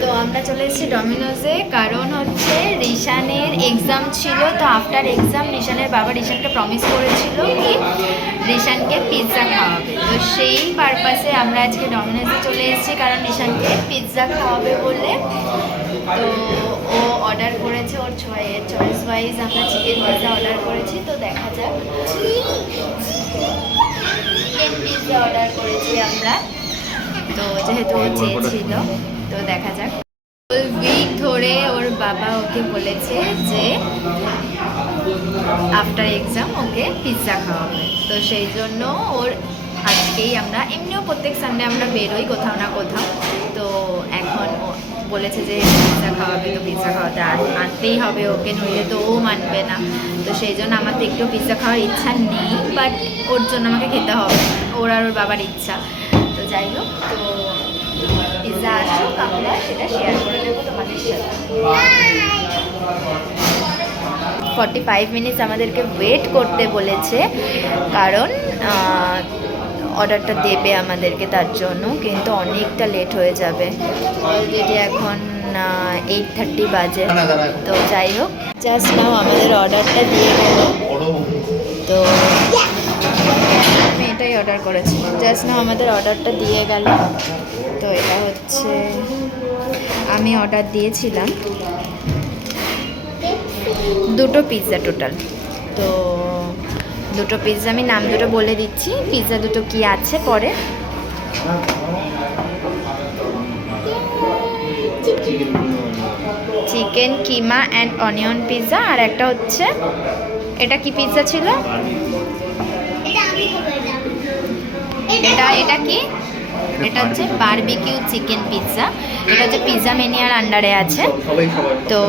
তো আমরা চলে এসেছি ডমিনোজে, কারণ হচ্ছে রিশানের এক্সাম ছিল। তো আফটার এক্সাম রিশানের বাবা রিশানকে প্রমিস করেছিল কি রিশানকে পিৎজা খাওয়াবে। তো সেই পারপাসে আমরা আজকে ডমিনোজে চলে এসেছি, কারণ রিশানকে পিৎজা খাওয়াবে বলে। তো ও অর্ডার করেছে ওর চয়েস ওয়াইজ। আমরা চিকেন পিৎজা অর্ডার করেছি, তো দেখা যাক। চিকেন পিৎজা অর্ডার করেছি আমরা, তো যেহেতু ও চেয়েছিল, তো দেখা যাক। উইক ধরে ওর বাবা ওকে বলেছে যে আফটার এক্সাম ওকে পিৎজা খাওয়াবে। তো সেই জন্য ওর আজকেই আমরা এমনিও প্রত্যেক সানডে আমরা বেরোই কোথাও না কোথাও। তো এখন ও বলেছে যে পিৎজা খাওয়াবে, তো পিৎজা খাওয়াতে আনতেই হবে ওকে, নইলে তো ও মানবে না। তো সেই জন্য আমার তো একটু পিৎজা খাওয়ার ইচ্ছা নেই, বাট ওর জন্য আমাকে খেতে হবে, ওর আর ওর বাবার ইচ্ছা। তো যাই হোক, তো পিৎজা আসুক আমরা সেটা শেয়ার করে দেবো তোমাদের সাথে। 45 মিনিটস আমাদেরকে ওয়েট করতে বলেছে, কারণ অর্ডারটা দেবে আমাদেরকে, তার জন্য। কিন্তু অনেকটা লেট হয়ে যাবে, অলরেডি এখন 8:30 বাজে। তো যাই হোক, জাস্ট নাও আমাদের অর্ডারটা দিয়ে গেল। তো আমি এটাই অর্ডার করেছি, জাস্ট নাও আমাদের অর্ডারটা দিয়ে গেল। তো এটা হচ্ছে আমি অর্ডার দিয়েছিলাম 2টো পিৎজা টোটাল। তো 2টো পিৎজা আমি নাম দুটো বলে দিচ্ছি, পিৎজা দুটো কি আছে পরে। Chicken keema and onion pizza, আর একটা হচ্ছে এটা কি পিৎজা ছিল, এটা কি, এটা হচ্ছে বারবিকিউ চিকেন পিৎজা। এটা হচ্ছে পিৎজা ম্যানিয়ার আন্ডারে আছে। তো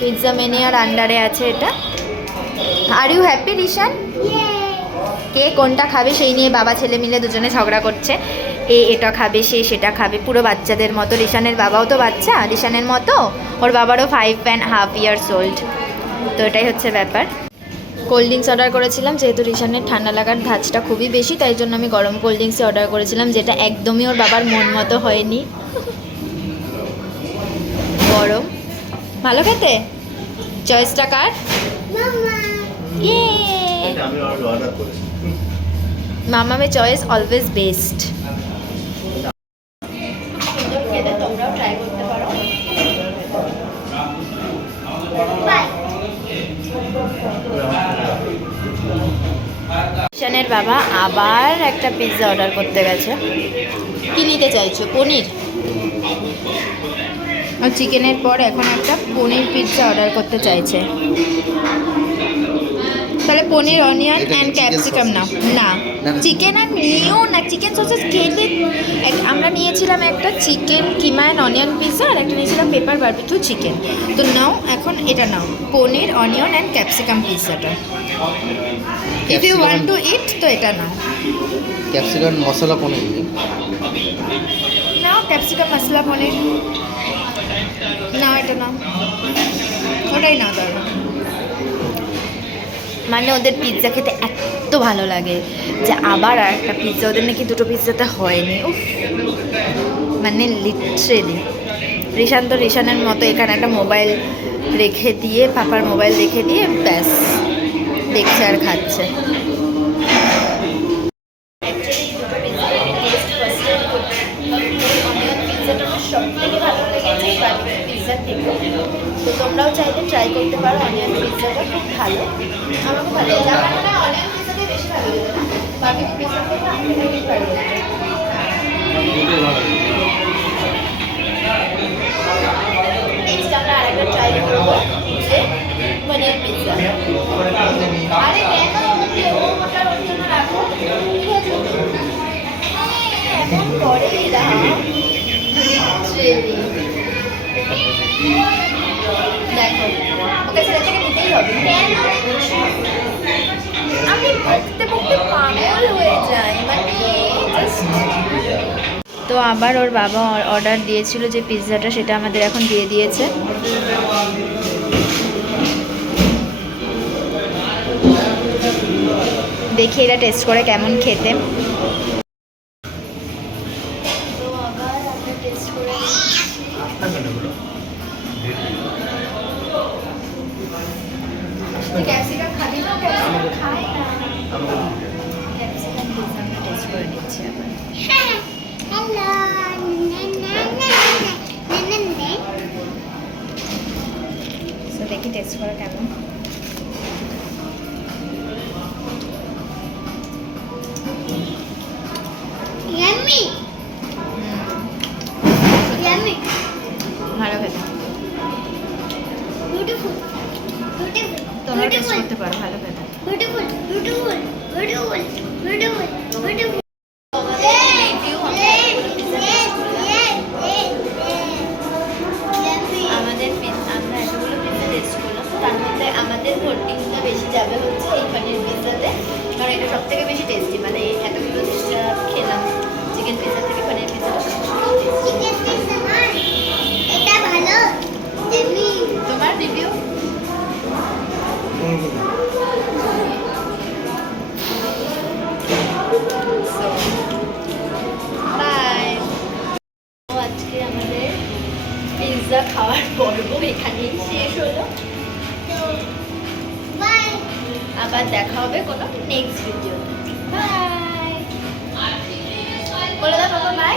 পিৎজা ম্যানিয়ার আন্ডারে আছে এটা। Are you happy Rishan? কে কোনটা খাবে সেই নিয়ে বাবা ছেলে মিলে দুজনে ঝগড়া করছে। এটা খাবে, সে সেটা খাবে, পুরো বাচ্চাদের মতো। রিশানের বাবাও তো বাচ্চা রিশানের মতো, ওর বাবারও 5.5 years old। তো এটাই হচ্ছে ব্যাপার। কোল্ড ড্রিঙ্কস অর্ডার করেছিলাম, যেহেতু রিশানের ঠান্ডা লাগার ধাঁচটা খুবই বেশি, তাই জন্য আমি গরম কোল্ড ড্রিঙ্কসই অর্ডার করেছিলাম, যেটা একদমই ওর বাবার মন মতো হয়নি। গরম ভালো খেতে, চয়েসটা কার? মামামের চয়েস অলওয়েজ বেস্ট। তোমরাও ট্রাই করতে পারো। রিশানের বাবা আবার একটা পিৎজা অর্ডার করতে গেছে। কি নিতে চাইছো? পনির আর চিকেনের পর এখন একটা পনির পিৎজা অর্ডার করতে চাইছে। তাহলে পনির অনিয়ন অ্যান্ড ক্যাপসিকাম নাও। না, চিকেন আর নিও না, চিকেন সসেস খেলে। আমরা নিয়েছিলাম একটা chicken keema and onion pizza, আর একটা নিয়েছিলাম পেপার বারবিকিউ চিকেন। তো নাও এখন এটা now, paneer onion and capsicum পিৎজাটা। If you want to eat তো এটা নাও। ক্যাপসিকাম মশলা পনির নাও, ক্যাপসিকাম মশলা পনির নাও, এটা নাও, ওটাই নাও তাহলে। মানে ওদের পিৎজা খেতে এত ভালো লাগে যে আবার আর একটা পিৎজা, ওদের নাকি 2টো পিৎজাতে হয়নি। উফ, মানে লিটারেলি। রিশান তো রিশানের মতো এখানে একটা মোবাইল রেখে দিয়ে, পাপার মোবাইল রেখে দিয়ে ব্যাস দেখছে আর খাচ্ছে। সবথেকে ভালো লেগেছে বার্বিকিউ পিৎজার থেকে। তো তোমরাও চাইলে ট্রাই করতে পারো, অনিয়ন পিৎজাটা খুব ভালো, আমার খুব ভালো লাগে। আমার মনে হয় অনিয়ন পিৎজাতে বেশি ভালো লাগে না, বার্বিকিউ পিৎজা থেকে আমার বেশি ভালো লাগে। নেক্সট আমরা আরেকটা ট্রাই করবো যে পনির পিৎজা। আরে কেন ও ওটার ওর জন্য রাখো, ঠিক আছে এমন করেই দাও। দেখো ওকে ছেলে থেকে নিতেই হবে। আমি বকতে বকতে পাগল হয়ে যাই, মানে তো আবার ওর বাবা অর্ডার দিয়েছিল যে পিৎজাটা, সেটা আমাদের এখন দিয়ে দিয়েছে। দেখি এটা টেস্ট করে কেমন খেতে। তো আবার আমরা টেস্ট করে ক্যাপসিকাম খাবি না? ক্যাপসিকাম খাই না। ক্যাপসিকাম পিৎজা আমরা টেস্ট করে নিচ্ছি আবার। তো দেখি টেস্ট করে কেমন। Yummy. Yummy. ভালো খেতে। Beautiful. Beautiful. তোমরা টেস্ট করতে পারো, ভালো খেতে। Beautiful. Beautiful. Beautiful. Beautiful. Beautiful. আমাদের আমরা এতগুলো পিৎজা টেস্ট করলাম, তার মধ্যে আমাদের ভোটিংটা বেশি যাবে হচ্ছে এই পানির পিৎজাতে, কারণ এটা সব থেকে বেশি টেস্টি। মানে এতগুলো পিৎজা খেলাম, চিকেন পিৎজা থেকে পানির পিৎজাটা এটা ভালো এমনি তোমার রিভিউ। বাই। আজকে আমাদের পিৎজা খাওয়ার পর্ব এখানেই শেষ হলো। তো বাই আবার দেখা হবে কোনো নেক্সট ভিডিও। বাই বলে দাও বাবা, বাই।